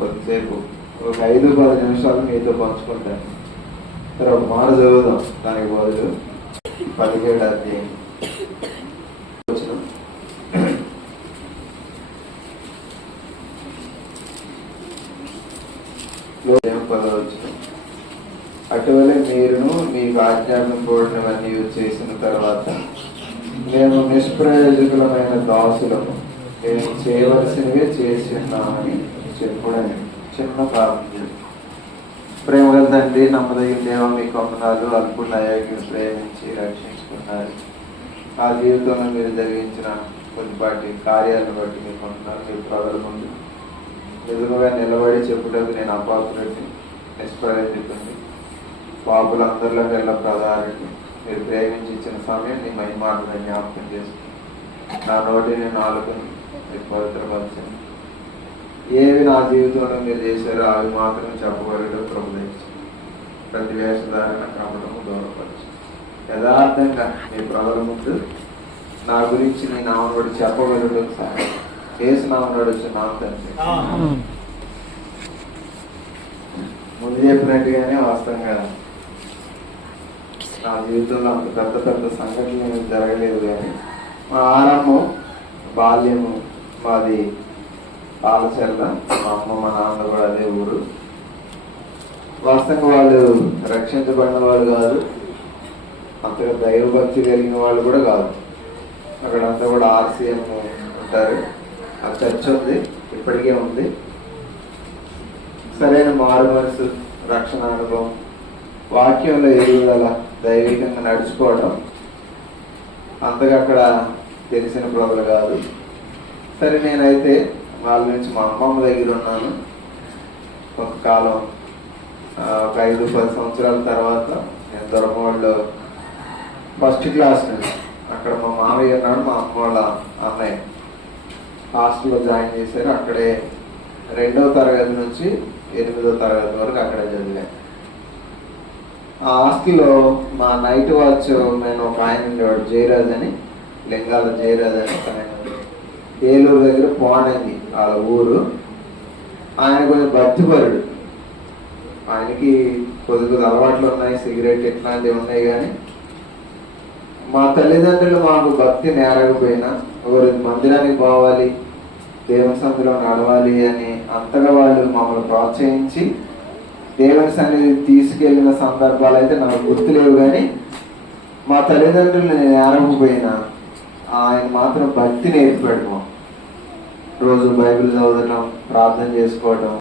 కొద్దిసేపు ఒక 5-10 నిమిషాలు మీతో పంచుకుంటాను. సరే, ఒక మాట చదువుదాం. దానికి బదులు 17 అధ్యాయం పదవచ్చు. అటువలే మీరును మీకు ఆజ్ఞాపింపబడినవన్నీ చేసిన తర్వాత మేము నిష్ప్రయోజకులమైన దాసులము, మేము చేయవలసినవే చేసి ఉన్నామని చెప్పుడని చిన్న ప్రారంభం. ప్రేమగల తండ్రి, నమ్మదగిన దేవ, మీ కొందనాలు అల్పుల అయోగ్యం ప్రేమించి రక్షించుకున్నారు. ఆ జీవితంలో మీరు జరిగించిన కొద్దిపాటి కార్యాలను బట్టి మీ కొందనాలు మీరు ప్రజల ముందు నిజంగా నిలబడి చెప్పుటకు నేను అపాత్రుడిని, నిష్ప్రయోజకుడిని, పాపులందరిలో వెళ్ళ ప్రధాని. మీరు ప్రేమించి ఇచ్చిన సమయం నీ మహిమాటను జ్ఞాపకం చేసుకుని నా నోటిని నాలుగుని మీరు పవిత్రపరచండి. ఏవి నా జీవితంలో మీరు చేశారో అవి మాత్రం చెప్పగలడు ప్రభుత్వం. ప్రతి వేషధారణ కపటము దూరపరచు. యథార్థంగా మీ ప్రజల ముందు నా గురించి నీ నామను బట్టి చెప్పగలడు సాయం చేసి నామను నడుచు నామ తండ్రి. ముందు చెప్పినట్టుగానే వాస్తవంగా నా జీవితంలో అంత పెద్ద పెద్ద సంఘటనలు జరగలేదు. కానీ మా ఆరంభం బాల్యము మాది పాలచెల్ల. మా అమ్మ మా నాన్న కూడా అదే ఊరు. వాస్తవంగా వాళ్ళు రక్షించబడిన వాళ్ళు కాదు, అంతగా దైవభక్తి కలిగిన వాళ్ళు కూడా కాదు. అక్కడంతా కూడా ఆర్సీఎం ఉంటారు. ఆ చర్చ్ ఉంది, ఇప్పటికే ఉంది. సరైన మారు మనసు, రక్షణ అనుభవం, వాక్యంలో ఎదుగుదల, దైవికంగా నడుచుకోవడం అంతగా అక్కడ తెలిసిన ప్రజలు కాదు. సరే, నేనైతే వాళ్ళ నుంచి మా అమ్మమ్మ దగ్గర ఉన్నాను కొంతకాలం. ఒక 5-10 సంవత్సరాల తర్వాత నేను దొరకవాడలో ఫస్ట్ క్లాస్ నుంచి అక్కడ మా మామయ్య ఉన్నాడు, మా అమ్మ వాళ్ళ అన్నయ్య హాస్టల్లో జాయిన్ చేశారు. అక్కడే 2వ తరగతి నుంచి 8వ తరగతి వరకు అక్కడే చదివాను. ఆ హాస్టల్లో మా నైట్ వాచ్ నేను ఒక ఆయన ఉండేవాడు, జయరాజ్ అని, లింగాల జయరాజ్ అని ఒక ఆయన. ఏలూరు దగ్గర పోనంది వాళ్ళ ఊరు. ఆయన కొంచెం భక్తిపరుడు. ఆయనకి కొద్ది అలవాట్లు ఉన్నాయి, సిగరెట్ ఇట్లాంటివి ఉన్నాయి. కానీ మా తల్లిదండ్రులు మాకు భక్తి నేరకపోయినా ఒకరు మందిరానికి పోవాలి, దేవుని సన్నిధిలో నడవాలి అని అంతగా వాళ్ళు మమ్మల్ని ప్రోత్సహించి దేవుని సన్నిధి తీసుకెళ్లిన సందర్భాలు అయితే నాకు గుర్తులేవు. కానీ మా తల్లిదండ్రులు నేరకపోయినా ఆయన మాత్రం భక్తి నేర్పాడు. రోజు బైబిల్ చదవడం, ప్రార్థన చేసుకోవడం,